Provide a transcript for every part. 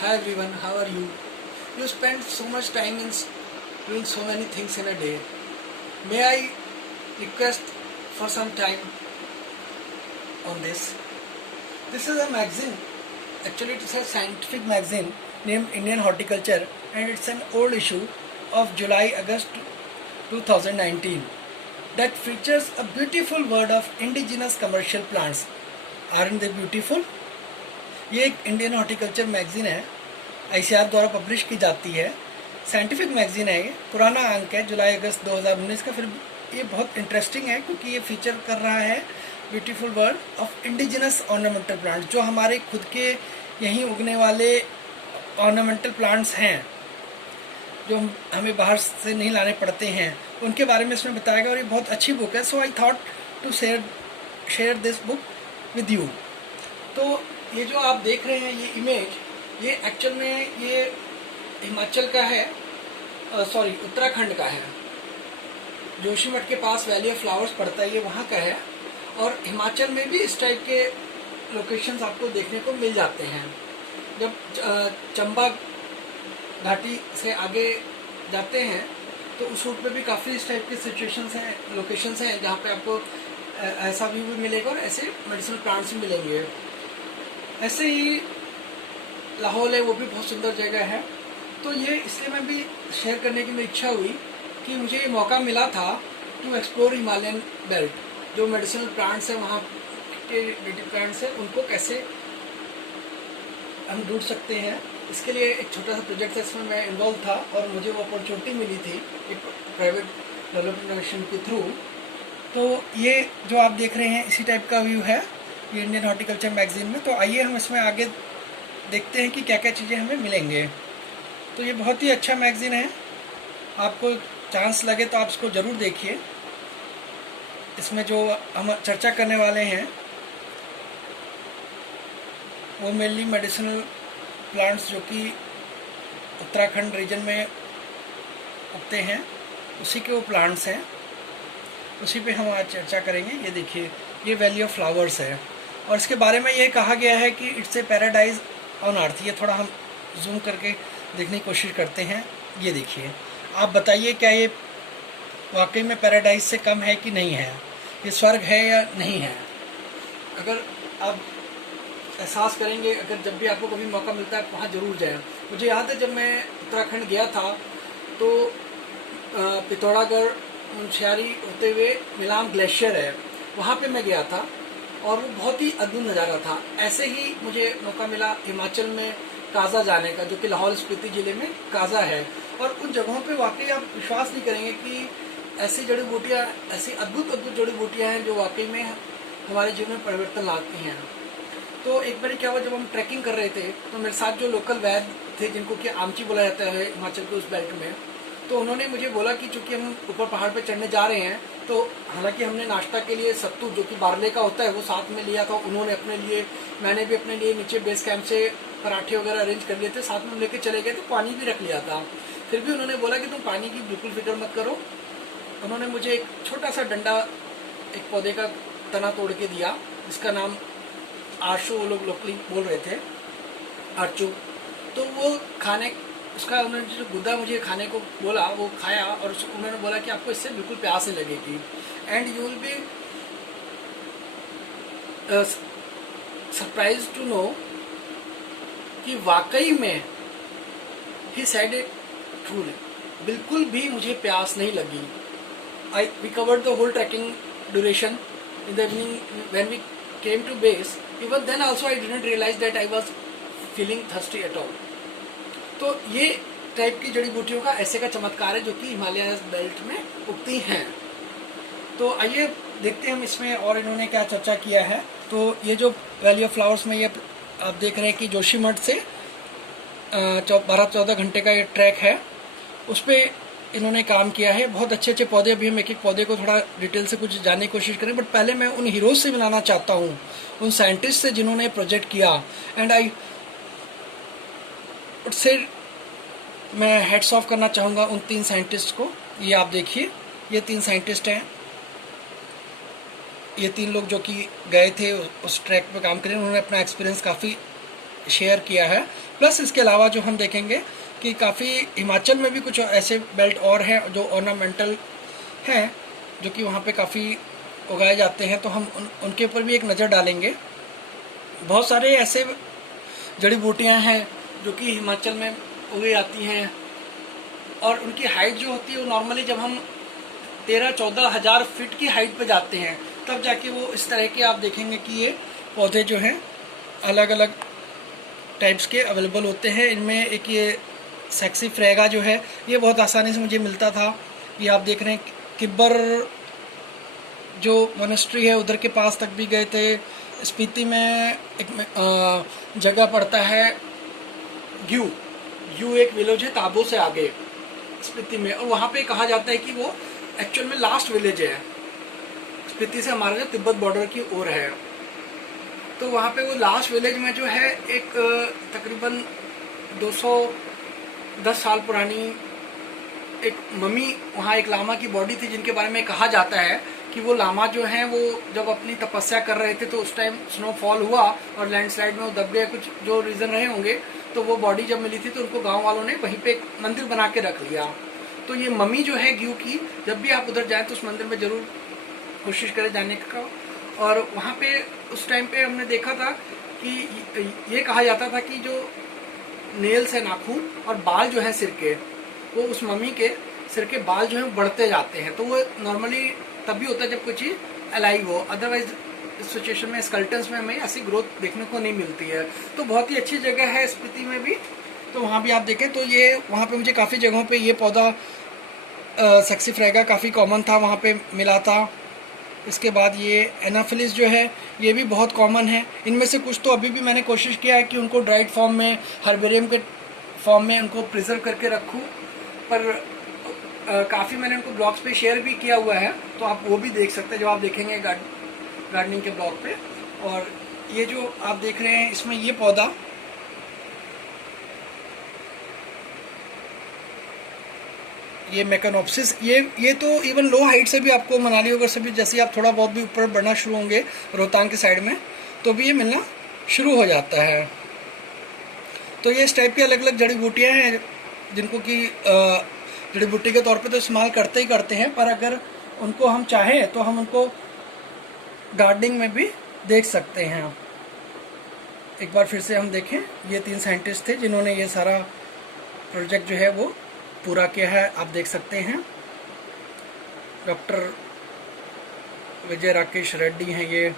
Hi everyone, how are you? You spend so much time in doing so many things in a day. May I request for some time on this? This is a magazine. Actually, it is a scientific magazine named Indian Horticulture, and it's an old issue of July-August 2019 that features a beautiful word of indigenous commercial plants. Aren't they beautiful? ये एक Indian horticulture magazine है, ICR द्वारा publish की जाती है। Scientific magazine है, ये पुराना अंक है जुलाई अगस्त 2019 का। फिर ये बहुत इंटरेस्टिंग है क्योंकि ये फीचर कर रहा है beautiful word of indigenous ornamental plants, जो हमारे खुद के यहीं उगने वाले ऑर्नामेंटल प्लांट्स हैं जो हमें बाहर से नहीं लाने पड़ते हैं, उनके बारे में इसमें बताया गया। और ये बहुत अच्छी बुक है, so I thought to share this book with you. तो ये जो आप देख रहे हैं ये इमेज, ये एक्चुअल में ये हिमाचल का है, सॉरी उत्तराखंड का है। जोशीमठ के पास वैली ऑफ फ्लावर्स पड़ता है, ये वहाँ का है। और हिमाचल में भी इस टाइप के लोकेशंस आपको देखने को मिल जाते हैं। जब चंबा घाटी से आगे जाते हैं तो उस रूट पे भी काफ़ी इस टाइप के सिचुएशंस हैं, लोकेशंस हैं जहाँ पे आपको ऐसा व्यू भी मिलेगा और ऐसे मेडिसिनल प्लांट्स भी मिलेंगे। ऐसे ही लाहौल है, वो भी बहुत सुंदर जगह है। तो ये इसलिए मैं भी शेयर करने की मेरी इच्छा हुई कि मुझे ये मौका मिला था टू एक्सप्लोर हिमालयन बेल्ट। जो मेडिसिनल प्लांट्स हैं वहाँ के नेटिव प्लांट्स हैं, उनको कैसे हम ढूंढ सकते हैं, इसके लिए एक छोटा सा प्रोजेक्ट है, इसमें मैं इन्वॉल्व था और मुझे वो अपॉर्चुनिटी मिली थी एक प्राइवेट डेवलपमेंट मिशन के थ्रू। तो ये जो आप देख रहे हैं इसी टाइप का व्यू है ये इंडियन हॉर्टिकल्चर मैगजीन में। तो आइए हम इसमें आगे देखते हैं कि क्या क्या चीज़ें हमें मिलेंगे। तो ये बहुत ही अच्छा मैगजीन है, आपको चांस लगे तो आप इसको ज़रूर देखिए। इसमें जो हम चर्चा करने वाले हैं वो मेनली मेडिसिनल प्लांट्स जो कि उत्तराखंड रीजन में उगते हैं, उसी के वो प्लांट्स हैं, उसी पे हम आज चर्चा करेंगे। ये देखिए, ये वैली ऑफ फ्लावर्स है और इसके बारे में ये कहा गया है कि it's a paradise on earth. ये थोड़ा हम जूम करके देखने की कोशिश करते हैं। ये देखिए, आप बताइए क्या ये वाकई में पैराडाइज से कम है कि नहीं है, ये स्वर्ग है या नहीं है। अगर आप एहसास करेंगे, अगर जब भी आपको कभी मौका मिलता है वहाँ ज़रूर जाएं। मुझे याद है जब मैं उत्तराखंड गया था तो पिथौरागढ़ मुनस्यारी होते हुए नीलाम ग्लेशियर है, वहाँ पे मैं गया था और वो बहुत ही अद्भुत नज़ारा था। ऐसे ही मुझे मौका मिला हिमाचल में काजा जाने का, जो कि लाहौल स्पीति ज़िले में काजा है। और उन जगहों पे वाकई आप विश्वास नहीं करेंगे कि ऐसी जड़ी बूटियाँ, ऐसी अद्भुत अद्भुत जड़ी बूटियाँ हैं जो वाकई में हमारे जीवन में परिवर्तन लाती हैं। तो एक बार क्या हुआ, जब हम ट्रैकिंग कर रहे थे तो मेरे साथ जो लोकल वैद्य थे, जिनको कि आमची बोला जाता है हिमाचल के उस बेल्ट में, तो उन्होंने मुझे बोला कि चूंकि हम ऊपर पहाड़ पे चढ़ने जा रहे हैं, तो हालांकि हमने नाश्ता के लिए सत्तू जो कि बारले का होता है वो साथ में लिया था, उन्होंने अपने लिए, मैंने भी अपने लिए नीचे बेस कैंप से पराठे वगैरह अरेंज कर लिए थे, साथ में लेके चले गए, तो पानी भी रख लिया था। फिर भी उन्होंने बोला कि तुम पानी की बिल्कुल फिक्र मत करो। उन्होंने मुझे एक छोटा सा डंडा, एक पौधे का तना तोड़ के दिया, जिसका नाम आर्शो वो लोग लोकली बोल रहे थे, आर्चू। तो वो खाने, उसका उन्होंने जो गुद्दा मुझे खाने को बोला वो खाया और उन्होंने बोला कि आपको इससे बिल्कुल प्यास नहीं लगेगी and you will be surprise to know कि वाकई में ही सेड इट ट्रूली, बिल्कुल भी मुझे प्यास नहीं लगी। We covered the whole trekking duration in the evening when we came to base. Even then also I didn't realize that I was feeling thirsty at all. तो ये type की जड़ी बूटियों का ऐसे का चमत्कार है जो कि हिमालय बेल्ट में उगती हैं। तो आइए देखते हैं हम इसमें और इन्होंने क्या चर्चा किया है। तो ये जो वैली ऑफ फ्लावर्स में ये आप देख रहे हैं कि जोशीमठ से 12-14 घंटे का ये ट्रैक है, उस पर इन्होंने काम किया है। बहुत अच्छे अच्छे पौधे, अभी हम एक एक पौधे को थोड़ा डिटेल से कुछ जानने की कोशिश करें, बट पहले मैं उन हीरोज से मिलाना चाहता हूँ, उन साइंटिस्ट से जिन्होंने प्रोजेक्ट किया। एंड आई से मैं हेड्स ऑफ करना चाहूँगा उन 3 साइंटिस्ट को। ये आप देखिए, ये 3 साइंटिस्ट हैं, ये 3 लोग जो कि गए थे उस ट्रैक पे काम करें। उन्होंने अपना एक्सपीरियंस काफ़ी शेयर किया है। प्लस इसके अलावा जो हम देखेंगे कि काफ़ी हिमाचल में भी कुछ ऐसे बेल्ट और हैं जो ऑर्नामेंटल हैं, जो कि वहाँ पे काफ़ी उगाए जाते हैं, तो हम उनके ऊपर भी एक नज़र डालेंगे। बहुत सारे ऐसे जड़ी बूटियाँ हैं जो कि हिमाचल में उगाई जाती हैं, और उनकी हाइट जो होती है वो नॉर्मली जब हम 13-14 हज़ार फीट की हाइट पे जाते हैं तब जाके वो इस तरह के आप देखेंगे कि ये पौधे जो हैं अलग अलग टाइप्स के अवेलेबल होते हैं। इनमें एक ये सेक्सी फ्रेगा जो है ये बहुत आसानी से मुझे मिलता था। ये आप देख रहे हैं किब्बर जो मोनेस्ट्री है उधर के पास तक भी गए थे। स्पीति में एक जगह पड़ता है ग्यू एक विलेज है ताबो से आगे स्पीति में, और वहाँ पे कहा जाता है कि वो एक्चुअल में लास्ट विलेज है स्पीति से हमारे तिब्बत बॉर्डर की ओर है। तो वहाँ पे वो लास्ट विलेज में जो है एक तकरीबन 210 साल पुरानी एक मम्मी, वहाँ एक लामा की बॉडी थी जिनके बारे में कहा जाता है कि वो लामा जो हैं वो जब अपनी तपस्या कर रहे थे तो उस टाइम स्नोफॉल हुआ और लैंडस्लाइड में वो दब गए, कुछ जो रीज़न रहे होंगे, तो वो बॉडी जब मिली थी तो उनको गांव वालों ने वहीं पे एक मंदिर बना के रख लिया। तो ये मम्मी जो है ग्यू की, जब भी आप उधर जाएं तो उस मंदिर में ज़रूर कोशिश करें जाने का। और वहाँ पे उस टाइम पे हमने देखा था कि ये कहा जाता था कि जो नेल्स है, नाखून और बाल जो है सिर के, वो उस मम्मी के सिर के बाल जो है बढ़ते जाते हैं। तो वो नॉर्मली तभी होता है जब कोई चीज़ अलाइव हो, अदरवाइज इस सिचुएशन में स्कल्टन्स में हमें ऐसी ग्रोथ देखने को नहीं मिलती है। तो बहुत ही अच्छी जगह है स्पीति में भी, तो वहाँ भी आप देखें तो ये वहाँ पे मुझे काफ़ी जगहों पे ये पौधा सेक्सी फ्रेगा काफ़ी कॉमन था, वहाँ पे मिला था। इसके बाद ये एनाफिलिस जो है ये भी बहुत कॉमन है। इनमें से कुछ तो अभी भी मैंने कोशिश किया है कि उनको ड्राइड फॉर्म में, हर्बेरियम के फॉर्म में उनको प्रिजर्व करके रखूँ, पर काफ़ी मैंने उनको ब्लॉग्स पे शेयर भी किया हुआ है, तो आप वो भी देख सकते हैं जब आप देखेंगे गार्डनिंग के ब्लॉग पे। और ये जो आप देख रहे हैं इसमें ये पौधा, ये मेकानोप्सिस, ये तो इवन लो हाइट से भी आपको मनाली वगैरह से भी, जैसे आप थोड़ा बहुत भी ऊपर बढ़ना शुरू होंगे रोहतांग के साइड में, तो भी ये मिलना शुरू हो जाता है। तो ये इस टाइप की अलग अलग जड़ी बूटियाँ हैं जिनको कि जड़ी बूटी के तौर पे तो इस्तेमाल करते ही करते हैं, पर अगर उनको हम चाहें तो हम उनको गार्डनिंग में भी देख सकते हैं। एक बार फिर से हम देखें, ये 3 साइंटिस्ट थे जिन्होंने ये सारा प्रोजेक्ट जो है वो पूरा किया है, आप देख सकते हैं। डॉक्टर विजय राकेश रेड्डी हैं ये,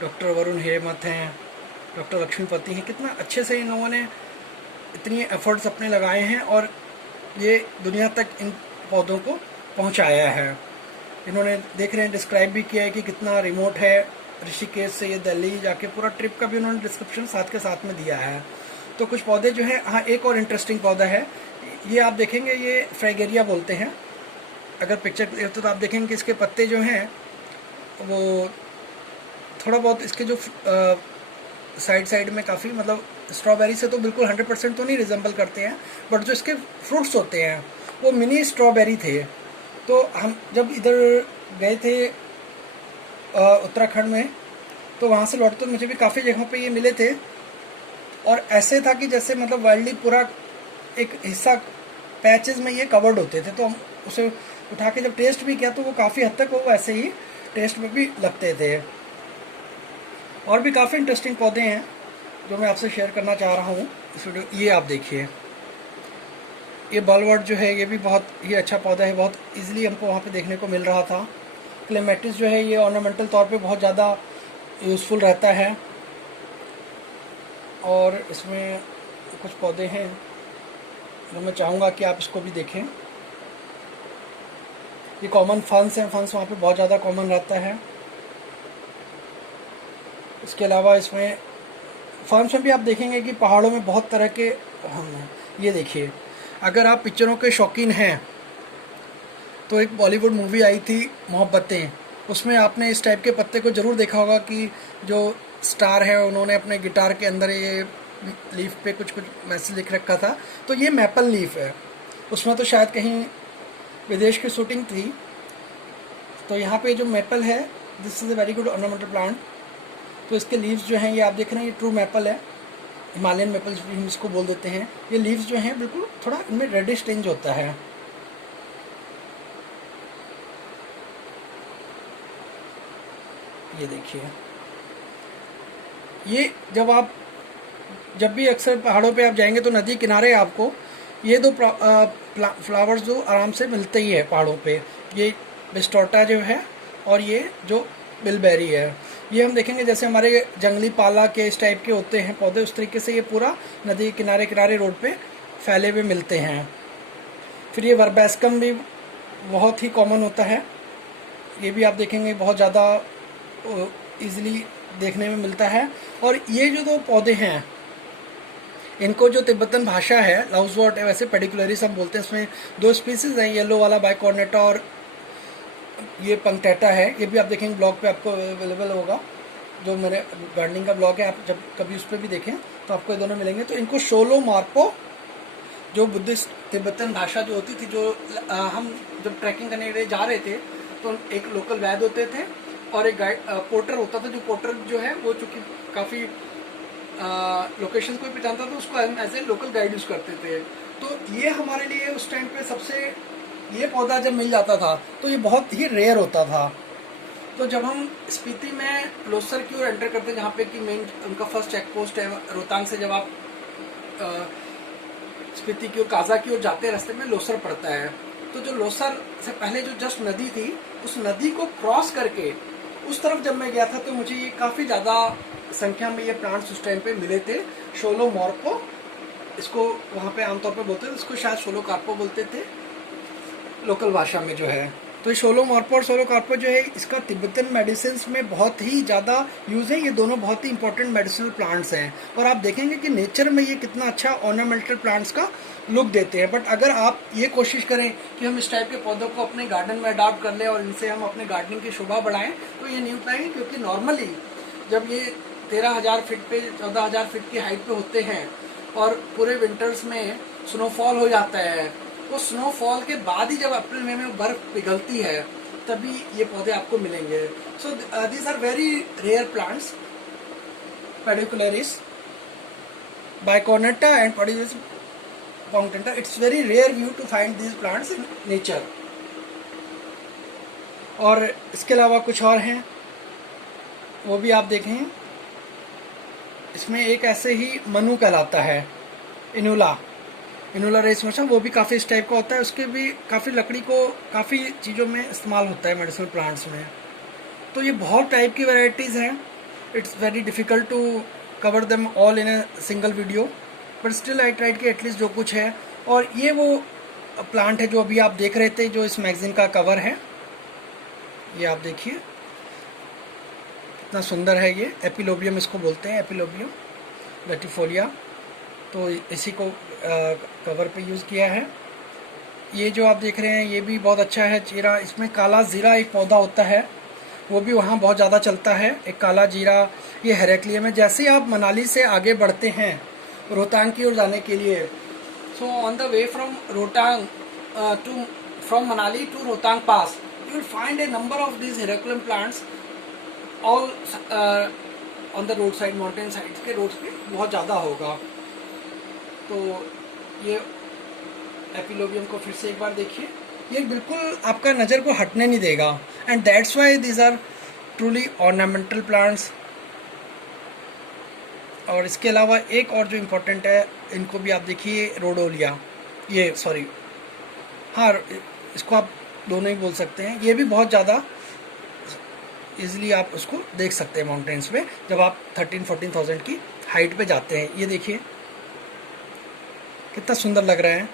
डॉक्टर वरुण हेमत हैं, डॉक्टर लक्ष्मीपति हैं। कितना अच्छे से इन लोगों ने इतनी एफर्ट्स अपने लगाए हैं और ये दुनिया तक इन पौधों को पहुंचाया है। इन्होंने देख रहे हैं डिस्क्राइब भी किया है कि कितना रिमोट है, ऋषिकेश से ये दिल्ली जाके पूरा ट्रिप का भी उन्होंने डिस्क्रिप्शन साथ के साथ में दिया है। तो कुछ पौधे जो है, हाँ एक और इंटरेस्टिंग पौधा है, ये आप देखेंगे ये फ्रैगेरिया बोलते हैं। अगर पिक्चर तो आप देखेंगे कि इसके पत्ते जो हैं वो थोड़ा बहुत इसके जो साइड में काफ़ी, मतलब स्ट्रॉबेरी से तो बिल्कुल 100% तो नहीं रिजेंबल करते हैं, बट जो इसके फ्रूट्स होते हैं वो मिनी स्ट्रॉबेरी थे। तो हम जब इधर गए थे उत्तराखंड में, तो वहाँ से लौटते मुझे भी काफ़ी जगहों पे ये मिले थे, और ऐसे था कि जैसे मतलब वाइल्डली पूरा एक हिस्सा पैचेस में ये कवर्ड होते थे। तो हम उसे उठा के जब टेस्ट भी किया तो वो काफ़ी हद तक वो वैसे ही टेस्ट में भी लगते थे। और भी काफ़ी इंटरेस्टिंग पौधे हैं जो मैं आपसे शेयर करना चाह रहा हूँ इस वीडियो। ये आप देखिए, ये बलवर्ड जो है ये भी बहुत ही अच्छा पौधा है, बहुत इजीली हमको वहाँ पे देखने को मिल रहा था। क्लेमेटिस जो है ये ऑर्नामेंटल तौर पे बहुत ज़्यादा यूज़फुल रहता है। और इसमें कुछ पौधे हैं जो मैं चाहूँगा कि आप इसको भी देखें। ये कॉमन फंस हैं, फंस वहाँ पे बहुत ज़्यादा कॉमन रहता है। इसके अलावा इसमें फंस में भी आप देखेंगे कि पहाड़ों में बहुत तरह के हैं। ये देखिए, अगर आप पिक्चरों के शौकीन हैं तो एक बॉलीवुड मूवी आई थी मोहब्बतें, उसमें आपने इस टाइप के पत्ते को ज़रूर देखा होगा कि जो स्टार है उन्होंने अपने गिटार के अंदर ये लीफ पे कुछ कुछ मैसेज लिख रखा था। तो ये मैपल लीफ है, उसमें तो शायद कहीं विदेश की शूटिंग थी। तो यहाँ पे जो मैपल है, this is a very good ornamental plant. तो इसके लीव्स जो हैं ये आप देख रहे हैं, ये ट्रू मैपल है। हिमालयन मेपल भी हम इसको बोल देते हैं। ये लीव्स जो हैं बिल्कुल थोड़ा इनमें रेडिश टिंज होता है। ये देखिए, ये जब भी अक्सर पहाड़ों पे आप जाएंगे तो नदी किनारे आपको ये दो फ्लावर्स जो आराम से मिलते ही है पहाड़ों पे। ये बिस्टोटा जो है और ये जो बिलबेरी है, ये हम देखेंगे जैसे हमारे जंगली पाला के इस टाइप के होते हैं पौधे, उस तरीके से ये पूरा नदी किनारे किनारे रोड पे फैले हुए मिलते हैं। फिर ये वर्बेस्कम भी बहुत ही कॉमन होता है, ये भी आप देखेंगे बहुत ज़्यादा इजीली देखने में मिलता है। और ये जो दो पौधे हैं इनको जो तिब्बतन भाषा है लाउजवर्ट है, वैसे पेडिकुलरिस हम बोलते हैं। इसमें दो स्पीसीज हैं, येलो वाला बाइकॉर्नेटा और ये पंक्टेटा है। ये भी आप देखेंगे ब्लॉग पे आपको अवेलेबल होगा, जो मेरे गार्डनिंग का ब्लॉग है, आप जब कभी उस पर भी देखें तो आपको ये दोनों मिलेंगे। तो इनको शोलो मार्पो, जो बुद्धिस्ट तिब्बतन भाषा जो होती थी, जो हम जब ट्रैकिंग करने के लिए जा रहे थे तो एक लोकल वैद होते थे और एक गाइड पोर्टर होता था। जो पोर्टर जो है वो चूँकि काफ़ी लोकेशन को भी जानता था, उसको हम as a local guide use करते थे। तो ये हमारे लिए उस टाइम पे सबसे, ये पौधा जब मिल जाता था तो ये बहुत ही रेयर होता था। तो जब हम स्पीति में लोसर की ओर एंटर करते हैं, जहाँ पे कि मेन उनका फर्स्ट चेक पोस्ट है, रोहतांग से जब आप स्पीति की ओर काजा की ओर जाते हैं रास्ते में लोसर पड़ता है। तो जो लोसर से पहले जो जस्ट नदी थी, उस नदी को क्रॉस करके उस तरफ जब मैं गया था तो मुझे ये काफ़ी ज़्यादा संख्या में ये प्लांट्स उस टाइम पे मिले थे। शोलो मॉर्पो इसको वहाँ पे आमतौर पे बोलते थे, इसको शायद शोलो कार्पो बोलते थे लोकल भाषा में जो है। तो ये शोलो मॉर्पो और शोलो कार्पो जो है, इसका तिब्बतन मेडिसिन में बहुत ही ज़्यादा यूज़ है। ये दोनों बहुत ही इंपॉर्टेंट मेडिसिनल प्लांट्स हैं और आप देखेंगे कि नेचर में ये कितना अच्छा ऑर्नामेंटल प्लांट्स का लुक देते हैं। बट अगर आप ये कोशिश करें कि हम इस टाइप के पौधों को अपने गार्डन में अडॉप्ट कर लें और इनसे हम अपने गार्डनिंग की शोभा बढ़ाएं, तो ये नहीं हो पाएंगे। क्योंकि नॉर्मली जब ये 13,000 फीट पे 14,000 फीट की हाइट पे होते हैं और पूरे विंटर्स में स्नोफॉल हो जाता है, तो स्नोफॉल के बाद ही जब अप्रैल मई में बर्फ पिघलती है तभी ये पौधे आपको मिलेंगे। So these are very rare plants, pedicularis, bicornuta and punctata. It's very rare view to find these plants in nature. और इसके अलावा कुछ और हैं, वो भी आप देखें। इसमें एक ऐसे ही मनु कहलाता है, इनुला रेस मशा, वो भी काफ़ी इस टाइप का होता है। उसके भी काफ़ी लकड़ी को काफ़ी चीज़ों में इस्तेमाल होता है मेडिसिनल प्लांट्स में। तो ये बहुत टाइप की वैरायटीज़ हैं। It's very difficult to cover them all in a single video, but still I tried कि एटलीस्ट जो कुछ है। और ये वो प्लांट है जो अभी आप देख रहे थे, जो इस मैगजीन का कवर है। ये आप देखिए कितना सुंदर है। ये एपिलोबियम इसको बोलते हैं, एपिलोबियम लैटिफोलिया। तो इसी को कवर पे यूज़ किया है। ये जो आप देख रहे हैं ये भी बहुत अच्छा है, जीरा। इसमें काला जीरा एक पौधा होता है, वो भी वहाँ बहुत ज़्यादा चलता है, एक काला जीरा। ये हेरेक्लियम में जैसे ही आप मनाली से आगे बढ़ते हैं रोहतांग की ओर जाने के लिए, so on the way from Rohtang from Manali to Rohtang pass, you will find a number of these Heracleum plants all on the roadside, mountain sides के रोड्स पे बहुत ज़्यादा होगा। तो ये एपिलोबियम को फिर से एक बार देखिए, ये बिल्कुल आपका नज़र को हटने नहीं देगा। And that's why these are truly ornamental plants. और इसके अलावा एक और जो इम्पोर्टेंट है, इनको भी आप देखिए, रोडोलिया, ये सॉरी, हाँ इसको आप दोनों ही बोल सकते हैं। ये भी बहुत ज़्यादा इजीली आप उसको देख सकते हैं माउंटेन्स में जब आप 13-14,000 की हाइट पे जाते हैं। ये देखिए कितना सुंदर लग रहा है।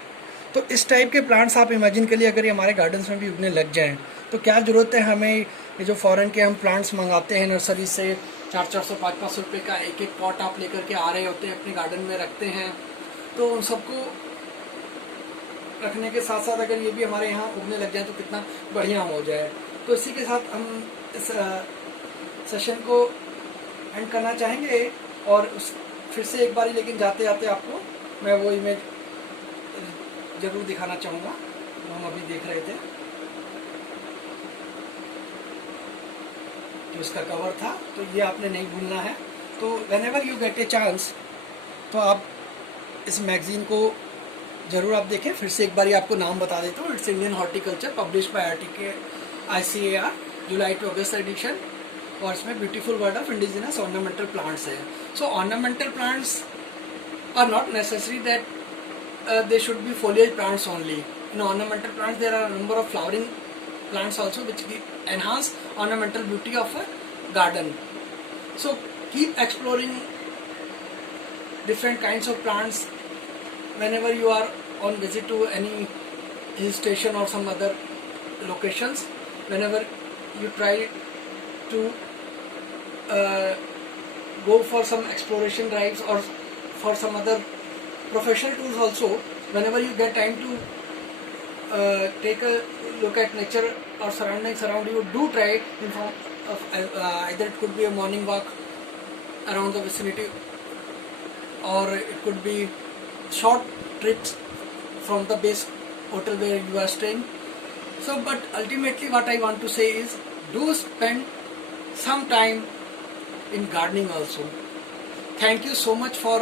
तो इस टाइप के प्लांट्स आप इमेजिन करिए, अगर ये हमारे गार्डन्स में भी उगने लग जाएं तो क्या ज़रूरत है हमें, ये जो फॉरेन के हम प्लांट्स मंगाते हैं नर्सरी से, 400-400, 500-500 रुपये का एक एक पॉट आप लेकर के आ रहे होते हैं, अपने गार्डन में रखते हैं। तो उन सबको रखने के साथ साथ अगर ये भी हमारे यहाँ उगने लग जाए तो कितना बढ़िया हो जाए। तो इसी के साथ हम इस सेशन को एंड करना चाहेंगे। और फिर से एक बारी लेकिन जाते जाते आपको मैं वो इमेज ज़रूर दिखाना चाहूँगा जो हम अभी देख रहे थे, जो इसका कवर था। तो ये आपने नहीं भूलना है। तो whenever you get a chance, तो आप इस मैगजीन को ज़रूर आप देखें। फिर से एक बार आपको नाम बता देता हूँ। It's Indian horticulture, publish by ICAR, July to August edition. और इसमें beautiful word of indigenous ornamental plants है। So ornamental plants are not necessary that they should be foliage plants only. In ornamental plants there are a number of flowering plants also which enhance ornamental beauty of a garden. So keep exploring different kinds of plants whenever you are on visit to any hill station or some other locations. Whenever you try to go for some exploration drives or for some other professional tools also, whenever you get time to take a look at nature or surroundings around you, do try it in form of either it could be a morning walk around the vicinity, or it could be short trips from the base hotel where you are staying. So but ultimately what I want to say is, do spend some time in gardening also. Thank you so much for